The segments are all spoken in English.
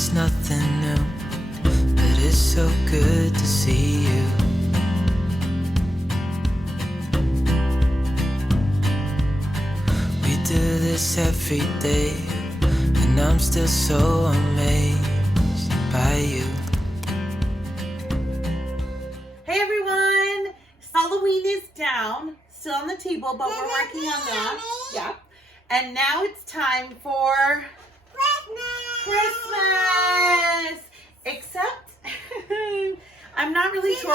it's nothing new, but it's so good to see you. We do this every day, and I'm still so amazed by you. Hey everyone! Halloween is down, still on the table, but we're working on that. Yeah. And now it's time for Christmas! Except, I'm not really sure.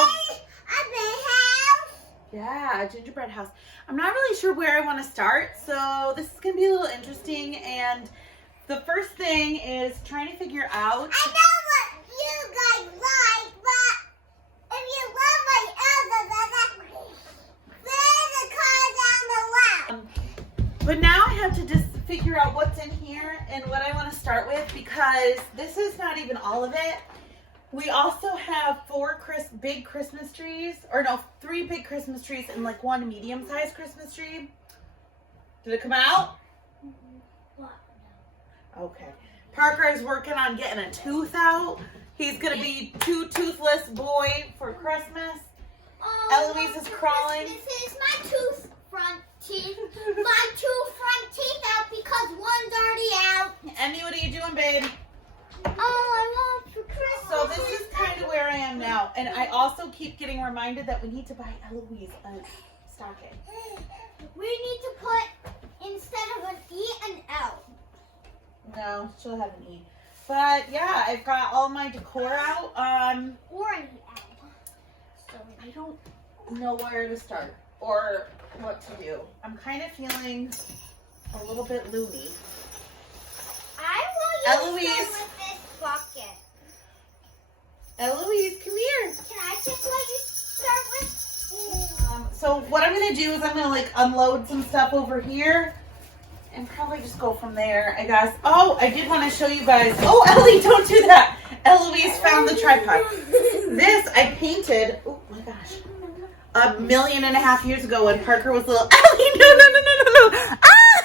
Yeah, a gingerbread house. I'm not really sure where I want to start, so this is going to be a little interesting. And the first thing is trying to figure out. I know what you guys like, but if you love my other, there's a car down the left. But now I have to just figure out what's in here and what I want to start with, because this is not even all of it. We also have three big Christmas trees and like one medium-sized Christmas tree. Did it come out? Okay. Parker is working on getting a tooth out. He's gonna be toothless boy for Christmas. Eloise is crawling. This is my front teeth out because one's already out. Emmy, what are you doing, babe? All I want for Christmas. So this is kind of where I am now. And I also keep getting reminded that we need to buy Eloise a stocking. We need to put, instead of an E, an L. No, she'll have an E. But yeah, I've got all my decor out. Or an L. So I don't know where to start or what to do. I'm kind of feeling a little bit loony. I will use Eloise. them with this bucket. Eloise, come here. Can I just let you start with? So what I'm gonna do is I'm gonna like unload some stuff over here and probably just go from there, I guess. Oh, I did want to show you guys. Oh, Ellie, don't do that. Eloise found the tripod. This I painted. Oh my gosh. 1.5 million years ago when Parker was little. Ellie, no. Ah!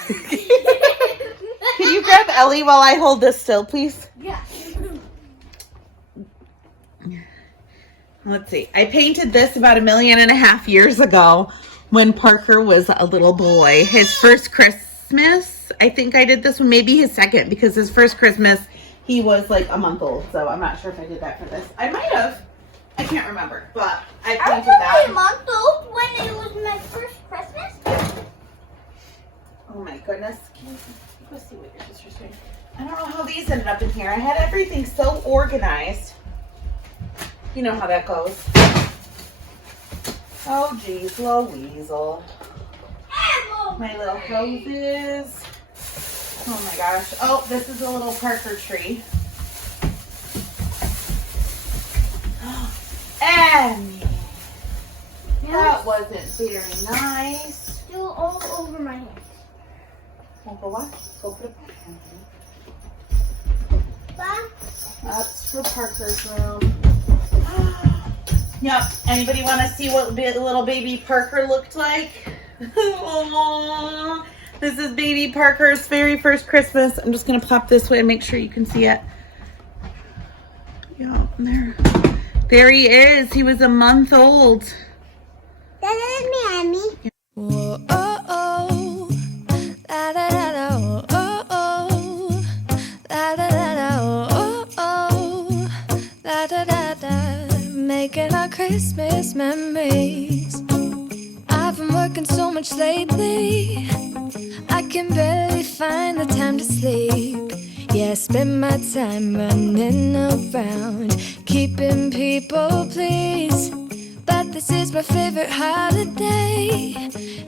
Can you grab Ellie while I hold this still, please? Yeah. Let's see. I painted this about 1.5 million years ago when Parker was a little boy. His first Christmas. I think I did this one, maybe his second, because his first Christmas he was like a month old. So I'm not sure if I did that for this. I might have. I can't remember, but I painted that. I was only a month old when it was my first Christmas. Oh my goodness. Can you go see what your sister's doing? I don't know how these ended up in here. I had everything so organized. You know how that goes. Oh geez, Louise'll. My little roses. Oh my gosh. Oh, this is a little Parker tree. And that wasn't very nice. Still all over my hands. Well, go what? Go put it back. That's for Parker's room. Yep. Anybody want to see what little baby Parker looked like? Aww. This is baby Parker's very first Christmas. I'm just going to pop this way and make sure you can see it. Yeah, there he is. He was a month old. That is me, Emmy. Whoa, oh, oh. La, da, da, da, oh, oh. La, da, da, da, oh, oh. La, da, da, da. Making our Christmas memories. I've been working so much lately, I can barely find the time to sleep. Yeah, I spend my time running around, keeping people pleased. But this is my favorite holiday.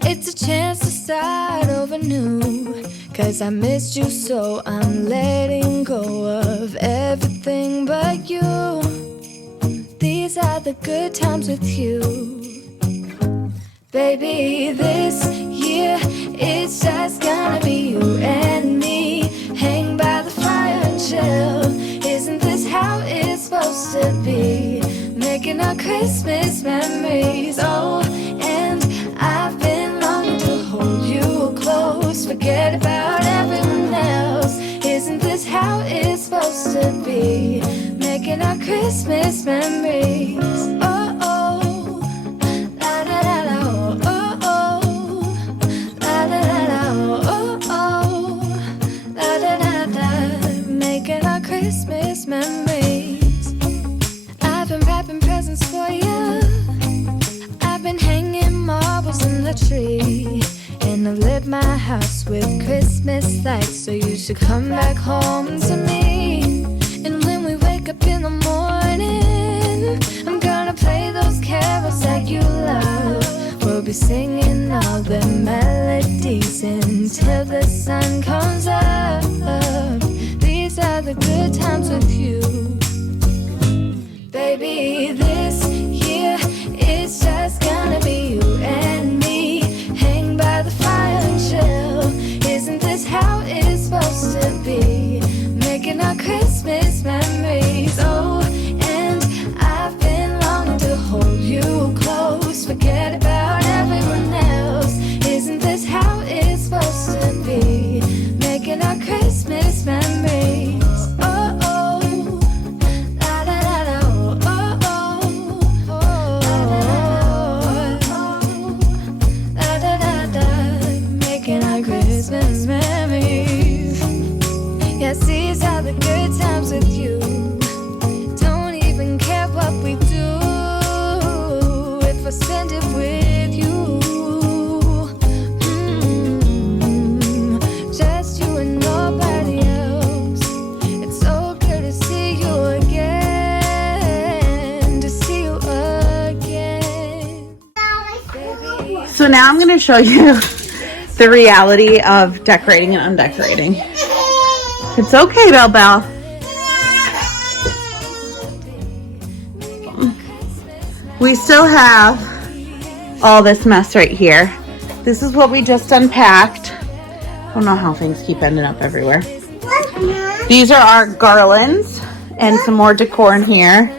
It's a chance to start over new. 'Cause I missed you, so I'm letting go of everything but you. These are the good times with you. Baby, this year it's just gonna be you and me. Hang by the fire and chill. Isn't this how it's supposed to be? Making our Christmas memories. Oh, and I've been longing to hold you close. Forget about everyone else. Isn't this how it's supposed to to be, making our Christmas memories. Oh, oh, la da da da, oh, oh, oh, la da da da, oh, oh, la da da da, making our Christmas memories. I've been wrapping presents for you. I've been hanging marbles in the tree, and I've lit my house with Christmas lights, so you should come back home to me. And when we wake up in the morning, I'm gonna play those carols that you love. We'll be singing all the melodies until the sun comes up. These are the good times with you. Baby, this year it's just gonna be you and me. Hang by the fire and chill. Isn't this how it's supposed to be? Making our Christmas memories. Oh, and I've been longing to hold you close. Forget about everyone else. Isn't this how it's supposed to be? Making our Christmas memories. Oh, oh. Christmas memories. Yes, these are the good times with you. Don't even care what we do if I spend it with you. Just you and nobody else. It's so good to see you again. To see you again. Baby. So now I'm going to show you the reality of decorating and undecorating. It's okay, Belle Belle. We still have all this mess right here. This is what we just unpacked. I don't know how things keep ending up everywhere. These are our garlands and some more decor in here.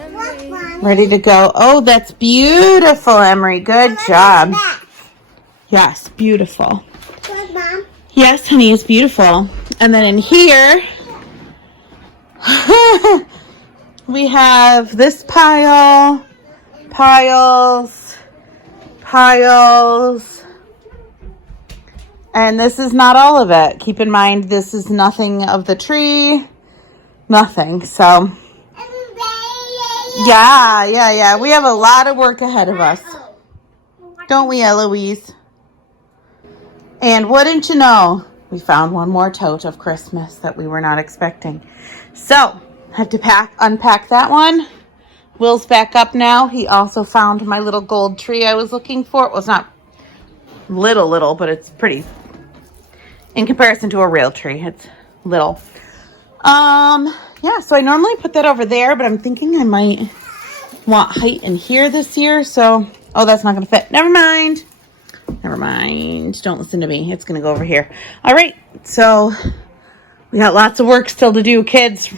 Ready to go. Oh, that's beautiful, Emery. Good job. Yes, beautiful. Yes, honey, it's beautiful. And then in here, we have this pile, piles, and this is not all of it. Keep in mind, this is nothing of the tree, nothing. So, yeah. We have a lot of work ahead of us. Don't we, Eloise? And wouldn't you know, we found one more tote of Christmas that we were not expecting. So, have to unpack that one. Will's back up now. He also found my little gold tree I was looking for. Well, it's not little, but it's pretty. In comparison to a real tree, it's little. Yeah, so I normally put that over there, but I'm thinking I might want height in here this year. So, oh, that's not going to fit. Never mind. Don't listen to me. It's going to go over here. All right. So we got lots of work still to do, kids.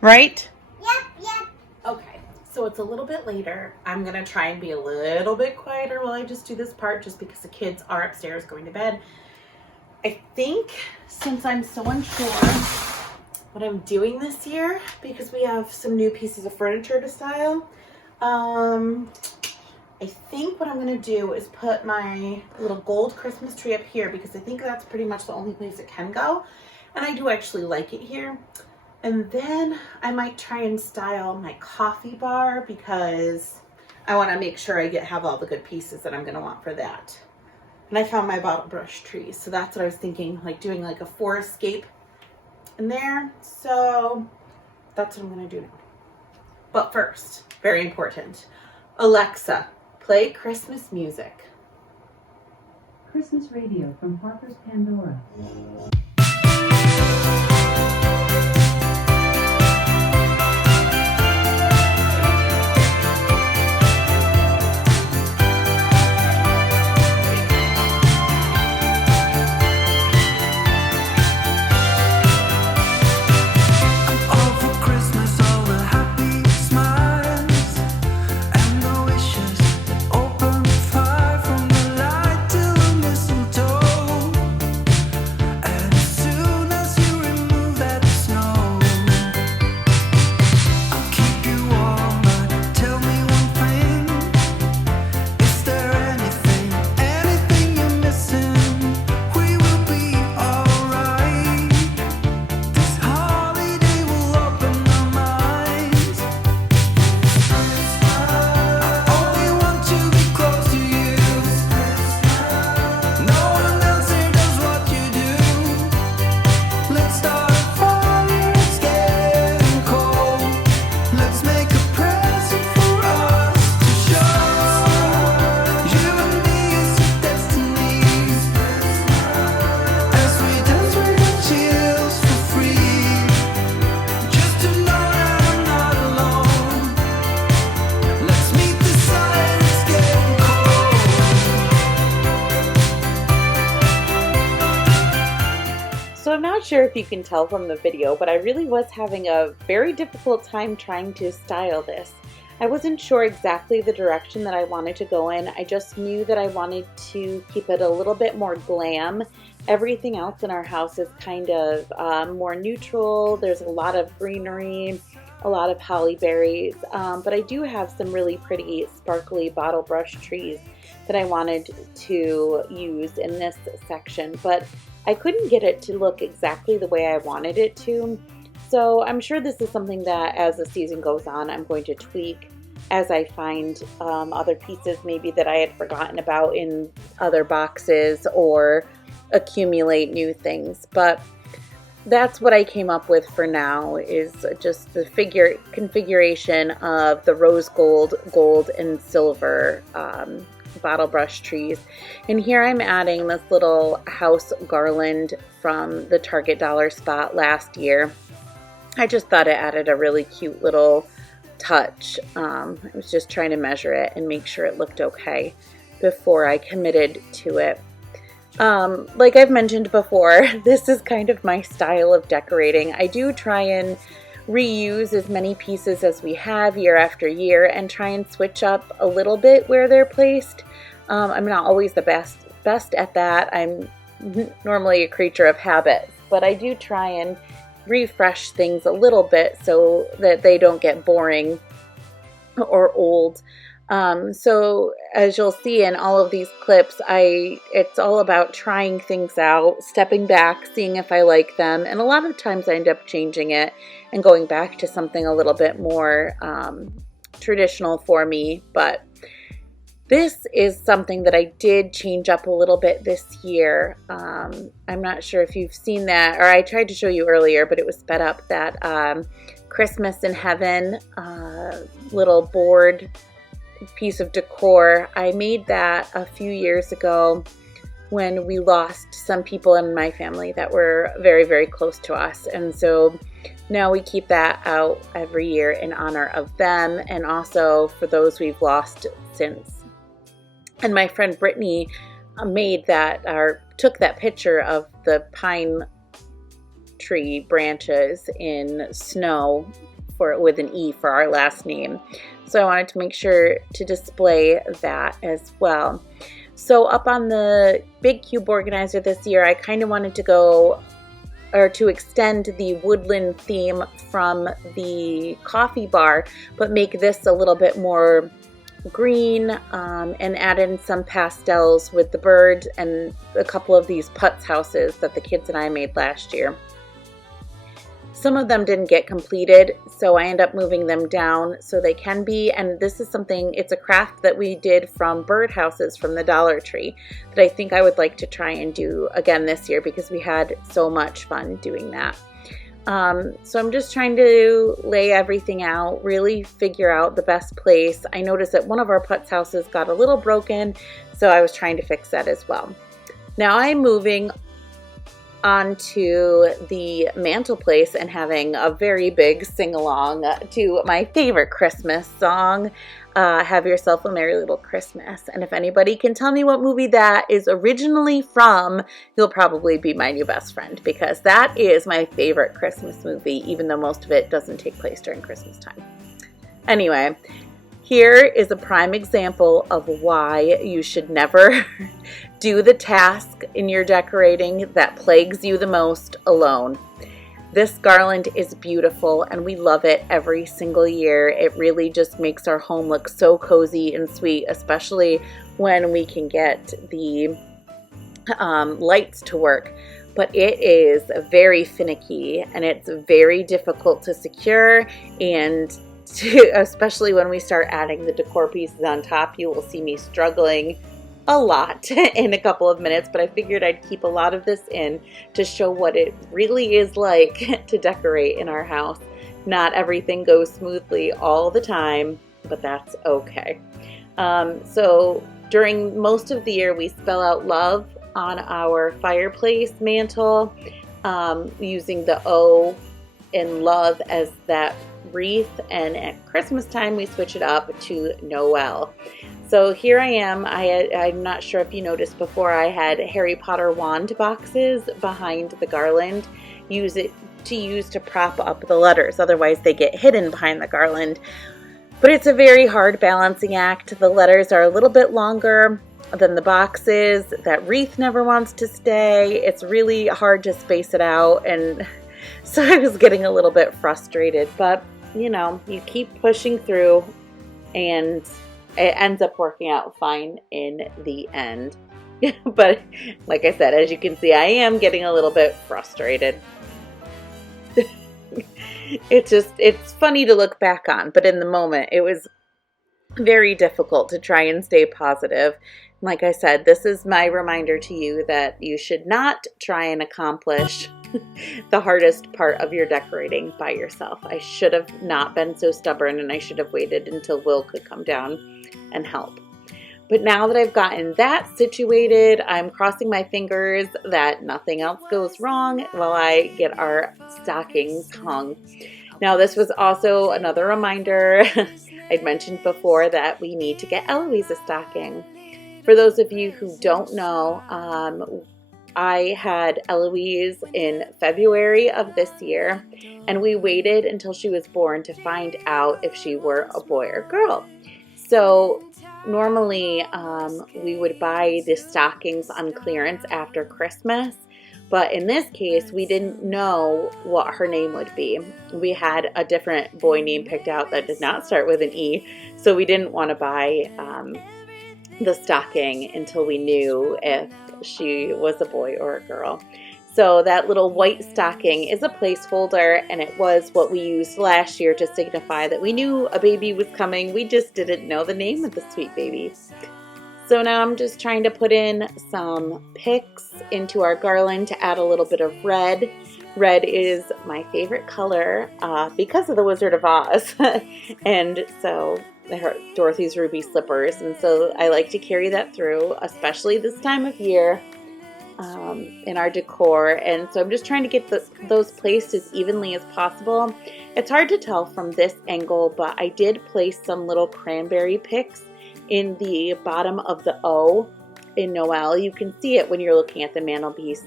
Right? Yep. Okay. So it's a little bit later. I'm going to try and be a little bit quieter while I just do this part, just because the kids are upstairs going to bed. I think since I'm so unsure what I'm doing this year, because we have some new pieces of furniture to style, I think what I'm going to do is put my little gold Christmas tree up here, because I think that's pretty much the only place it can go. And I do actually like it here. And then I might try and style my coffee bar, because I want to make sure I have all the good pieces that I'm going to want for that. And I found my bottle brush trees. So that's what I was thinking, like doing like a forest scape in there. So that's what I'm going to do now. But first, very important, Alexa, play Christmas music. Christmas radio from Harper's Pandora. As So I'm not sure if you can tell from the video, but I really was having a very difficult time trying to style this. I wasn't sure exactly the direction that I wanted to go in. I just knew that I wanted to keep it a little bit more glam. Everything else in our house is kind of more neutral. There's a lot of greenery, a lot of holly berries, but I do have some really pretty sparkly bottle brush trees that I wanted to use in this section, but I couldn't get it to look exactly the way I wanted it to. So I'm sure this is something that as the season goes on, I'm going to tweak as I find other pieces maybe that I had forgotten about in other boxes or accumulate new things. But that's what I came up with for now, is just the configuration of the rose gold, gold, and silver bottle brush trees. And here I'm adding this little house garland from the Target dollar spot last year. I just thought it added a really cute little touch. I was just trying to measure it and make sure it looked okay before I committed to it. Like I've mentioned before, this is kind of my style of decorating. I do try and reuse as many pieces as we have year after year and try and switch up a little bit where they're placed. I'm not always the best at that. I'm normally a creature of habit, but I do try and refresh things a little bit so that they don't get boring or old. So as you'll see in all of these clips, it's all about trying things out, stepping back, seeing if I like them, and a lot of times I end up changing it and going back to something a little bit more traditional for me. But this is something that I did change up a little bit this year. I'm not sure if you've seen that, or I tried to show you earlier, but it was sped up, that Christmas in Heaven little board piece of decor. I made that a few years ago when we lost some people in my family that were very, very close to us. And so now we keep that out every year in honor of them and also for those we've lost since. And my friend Brittany made that, or took that picture of the pine tree branches in snow with an E for our last name. So I wanted to make sure to display that as well. So up on the big cube organizer this year, I kind of wanted to go, or to extend the woodland theme from the coffee bar, but make this a little bit more green, and add in some pastels with the bird and a couple of these putz houses that the kids and I made last year. Some of them didn't get completed, so I end up moving them down so they can be, and this is something, it's a craft that we did from bird houses from the Dollar Tree that I think I would like to try and do again this year because we had so much fun doing that. So I'm just trying to lay everything out, really figure out the best place. I noticed that one of our putz houses got a little broken, so I was trying to fix that as well. Now I'm moving onto the mantelpiece and having a very big sing-along to my favorite Christmas song, Have Yourself a Merry Little Christmas. And if anybody can tell me what movie that is originally from, you'll probably be my new best friend, because that is my favorite Christmas movie, even though most of it doesn't take place during Christmas time. Anyway, here is a prime example of why you should never do the task in your decorating that plagues you the most alone. This garland is beautiful and we love it every single year. It really just makes our home look so cozy and sweet, especially when we can get the lights to work. But it is very finicky and it's very difficult to secure, and especially when we start adding the decor pieces on top, you will see me struggling a lot in a couple of minutes, but I figured I'd keep a lot of this in to show what it really is like to decorate in our house. Not everything goes smoothly all the time, but that's okay. So during most of the year, we spell out love on our fireplace mantle, using the O in love as that wreath, and at Christmas time we switch it up to Noel. So here I am. I'm not sure if you noticed before, I had Harry Potter wand boxes behind the garland. Use to prop up the letters. Otherwise they get hidden behind the garland. But it's a very hard balancing act. The letters are a little bit longer than the boxes. That wreath never wants to stay. It's really hard to space it out. And so I was getting a little bit frustrated. But, you know, you keep pushing through and it ends up working out fine in the end. But like I said, as you can see, I am getting a little bit frustrated. It's funny to look back on, but in the moment it was very difficult to try and stay positive. Like I said, this is my reminder to you that you should not try and accomplish the hardest part of your decorating by yourself. I should have not been so stubborn, and I should have waited until Will could come down and help. But now that I've gotten that situated, I'm crossing my fingers that nothing else goes wrong while I get our stockings hung. Now, this was also another reminder. I'd mentioned before that we need to get Eloise a stocking. For those of you who don't know, I had Eloise in February of this year, and we waited until she was born to find out if she were a boy or girl. So normally we would buy the stockings on clearance after Christmas, but in this case we didn't know what her name would be. We had a different boy name picked out that did not start with an E, so we didn't want to buy the stocking until we knew if she was a boy or a girl. So that little white stocking is a placeholder, and it was what we used last year to signify that we knew a baby was coming. We just didn't know the name of the sweet baby. So now I'm just trying to put in some picks into our garland to add a little bit of red. Red is my favorite color because of the Wizard of Oz. And so Dorothy's ruby slippers. And so I like to carry that through, especially this time of year. In our decor, and so I'm just trying to get those placed as evenly as possible. It's hard to tell from this angle, but I did place some little cranberry picks in the bottom of the O in Noel. You can see it when you're looking at the mantelpiece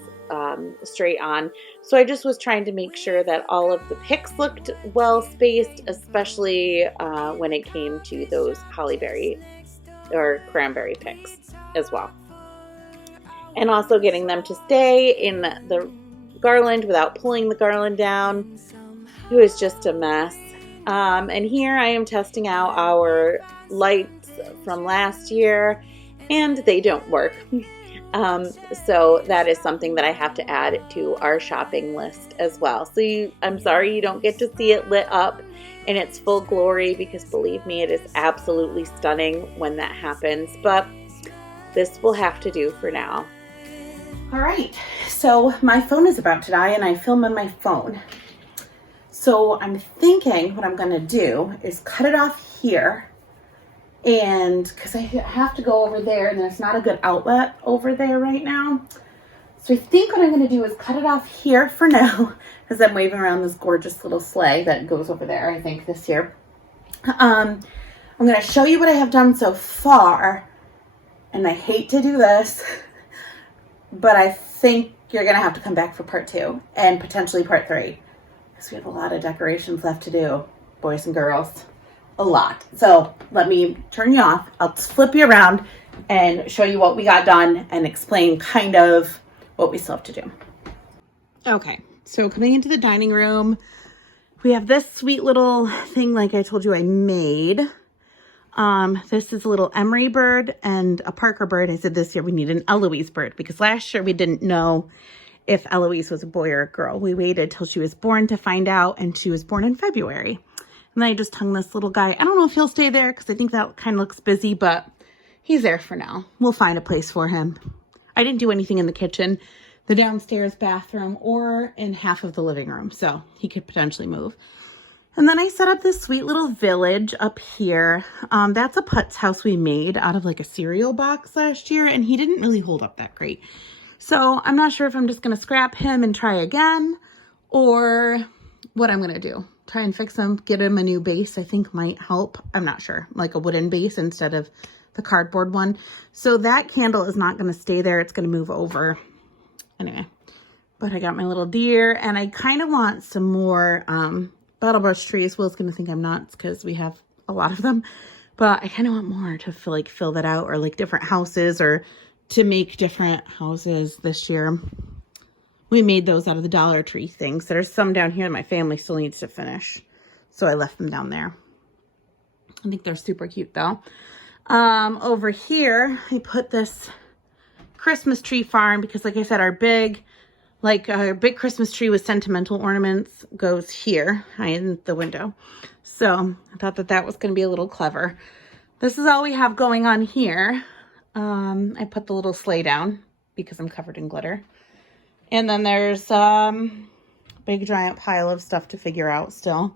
straight on. So I just was trying to make sure that all of the picks looked well spaced, especially when it came to those hollyberry or cranberry picks as well. And also getting them to stay in the garland without pulling the garland down. It was just a mess. And here I am testing out our lights from last year, and they don't work. So that is something that I have to add to our shopping list as well. So I'm sorry you don't get to see it lit up in its full glory, because believe me, it is absolutely stunning when that happens. But this will have to do for now. All right, so my phone is about to die and I film on my phone. So I'm thinking what I'm gonna do is cut it off here, and because I have to go over there and there's not a good outlet over there right now. So I think what I'm gonna do is cut it off here for now, as I'm waving around this gorgeous little sleigh that goes over there, I think, this year. I'm gonna show you what I have done so far, and I hate to do this, but I think you're going to have to come back for part 2 and potentially part 3, because we have a lot of decorations left to do, boys and girls, a lot. So let me turn you off. I'll flip you around and show you what we got done and explain kind of what we still have to do. Okay, so coming into the dining room, we have this sweet little thing like I told you I made. This is a little Emery bird and a Parker bird. I said this year we need an Eloise bird, because last year we didn't know if Eloise was a boy or a girl. We waited till she was born to find out, and she was born in February. And then I just hung this little guy. I don't know if he'll stay there because I think that kind of looks busy, but he's there for now. We'll find a place for him. I didn't do anything in the kitchen, the downstairs bathroom, or in half of the living room, so he could potentially move. And then I set up this sweet little village up here. That's a putz house we made out of like a cereal box last year, and he didn't really hold up that great. So I'm not sure if I'm just going to scrap him and try again, or what I'm going to do. Try and fix him, get him a new base, I think might help. I'm not sure. Like a wooden base instead of the cardboard one. So that candle is not going to stay there. It's going to move over. Anyway, but I got my little deer, and I kind of want some more bottle brush trees. Will's going to think I'm nuts because we have a lot of them, but I kind of want more to fill that out, or like different houses, or to make different houses this year. We made those out of the Dollar Tree things. There's some down here that my family still needs to finish, so I left them down there. I think they're super cute though. Over here, I put this Christmas tree farm because, like I said, our big Christmas tree with sentimental ornaments goes here in the window. So I thought that was going to be a little clever. This is all we have going on here. I put the little sleigh down because I'm covered in glitter. And then there's big giant pile of stuff to figure out still.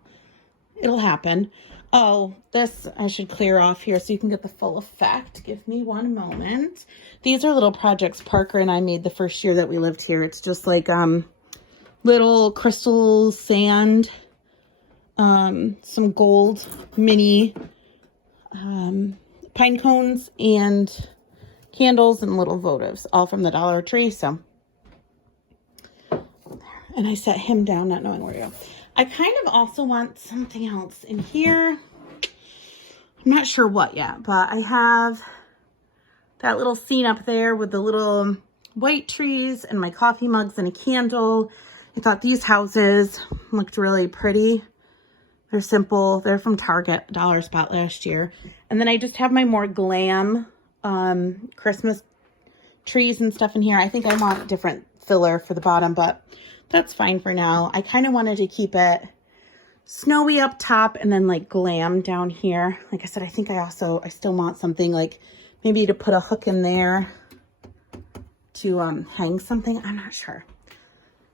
It'll happen. Oh, this I should clear off here so you can get the full effect. Give me one moment. These are little projects Parker and I made the first year that we lived here. It's just like little crystal sand, some gold mini pine cones, and candles and little votives, all from the Dollar Tree. So, and I set him down not knowing where to go. I kind of also want something else in here. I'm not sure what yet, but I have that little scene up there with the little white trees and my coffee mugs and a candle. I thought these houses looked really pretty. They're simple. They're from Target, Dollar Spot last year. And then I just have my more glam Christmas trees and stuff in here. I think I want different filler for the bottom, but that's fine for now. I kind of wanted to keep it snowy up top and then like glam down here. Like I said, I think I still want something like maybe to put a hook in there to hang something. I'm not sure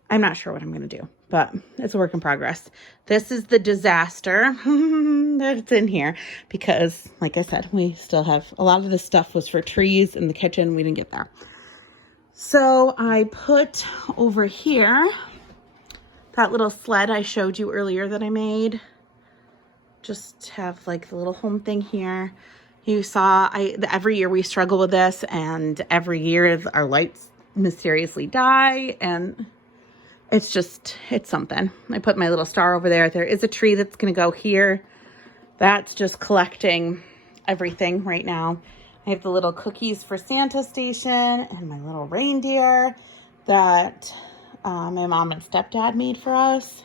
what I'm going to do, but it's a work in progress. This is the disaster that's in here because, like I said, we still have a lot of this stuff was for trees in the kitchen. We didn't get there. So I put over here that little sled I showed you earlier that I made. Just have like the little home thing here. You saw every year we struggle with this, and every year our lights mysteriously die, and it's something. I put my little star over there. There is a tree that's going to go here. That's just collecting everything right now. I have the little cookies for Santa station and my little reindeer that my mom and stepdad made for us.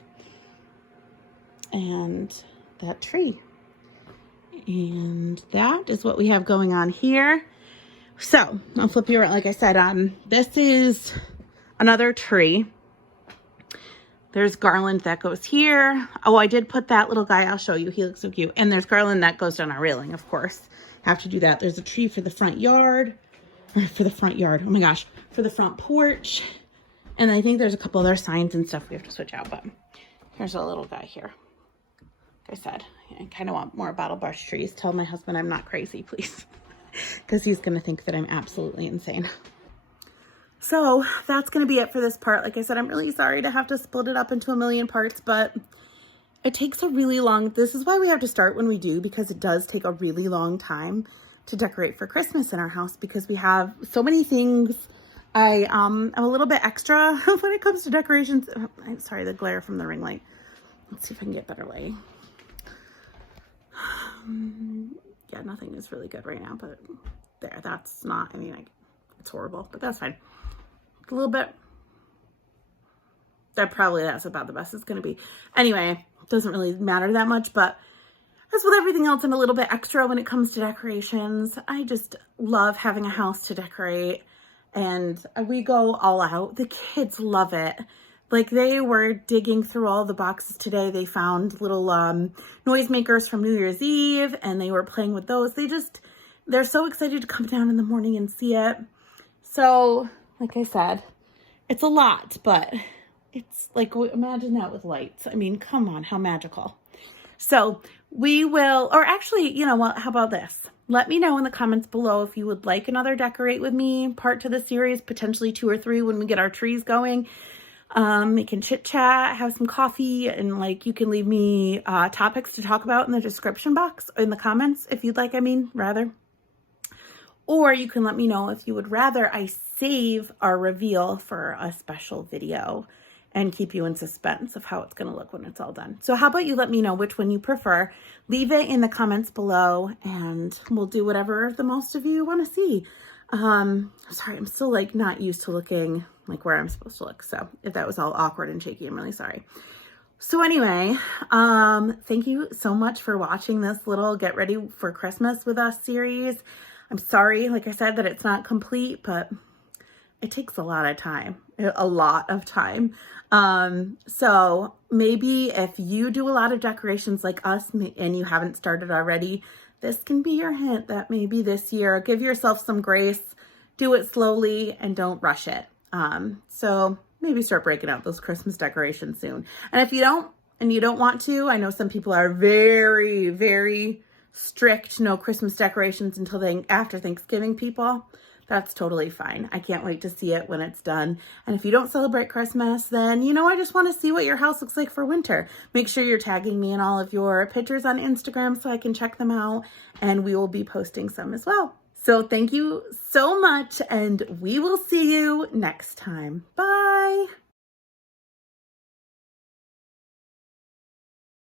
And that tree. And that is what we have going on here. So I'll flip you around. Like I said, this is another tree. There's garland that goes here. Oh, I did put that little guy. I'll show you. He looks so cute. And there's garland that goes down our railing, of course. Have to do that. There's a tree for the front yard. Or for the front yard. Oh my gosh. For the front porch. And I think there's a couple other signs and stuff we have to switch out. But here's a little guy here. Like I said, I kind of want more bottle brush trees. Tell my husband I'm not crazy, please. Because he's going to think that I'm absolutely insane. So that's going to be it for this part. Like I said, I'm really sorry to have to split it up into a million parts, but it takes a really long, this is why we have to start when we do, because it does take a really long time to decorate for Christmas in our house because we have so many things. I'm a little bit extra when it comes to decorations. I'm sorry, the glare from the ring light. Let's see if I can get better lighting. Yeah, nothing is really good right now, but there, that's not, I mean, it's horrible, but that's fine. A little bit. That's about the best it's going to be. Anyway, it doesn't really matter that much, but as with everything else, I'm a little bit extra when it comes to decorations. I just love having a house to decorate, and we go all out. The kids love it. Like, they were digging through all the boxes today. They found little noisemakers from New Year's Eve, and they were playing with those. They're so excited to come down in the morning and see it. So, like I said, it's a lot, but it's like, imagine that with lights. I mean, come on, how magical. So we will, or actually, you know what, how about this? Let me know in the comments below if you would like another Decorate With Me part to the series, potentially 2 or 3 when we get our trees going. We can chit chat, have some coffee, and like you can leave me topics to talk about in the description box, in the comments if you'd like, rather. Or you can let me know if you would rather I save our reveal for a special video and keep you in suspense of how it's going to look when it's all done. So how about you let me know which one you prefer? Leave it in the comments below and we'll do whatever the most of you want to see. Sorry, I'm still like not used to looking like where I'm supposed to look. So if that was all awkward and shaky, I'm really sorry. So anyway, thank you so much for watching this little Get Ready for Christmas with Us series. I'm sorry, like I said, that it's not complete, but it takes a lot of time. So maybe if you do a lot of decorations like us and you haven't started already, this can be your hint that maybe this year, give yourself some grace, do it slowly and don't rush it. So maybe start breaking out those Christmas decorations soon. And if you don't, and you don't want to, I know some people are very, very strict, no Christmas decorations until after Thanksgiving, people. That's totally fine. I can't wait to see it when it's done. And if you don't celebrate Christmas, then, you know, I just want to see what your house looks like for winter. Make sure you're tagging me in all of your pictures on Instagram so I can check them out. And we will be posting some as well. So thank you so much, and we will see you next time. Bye.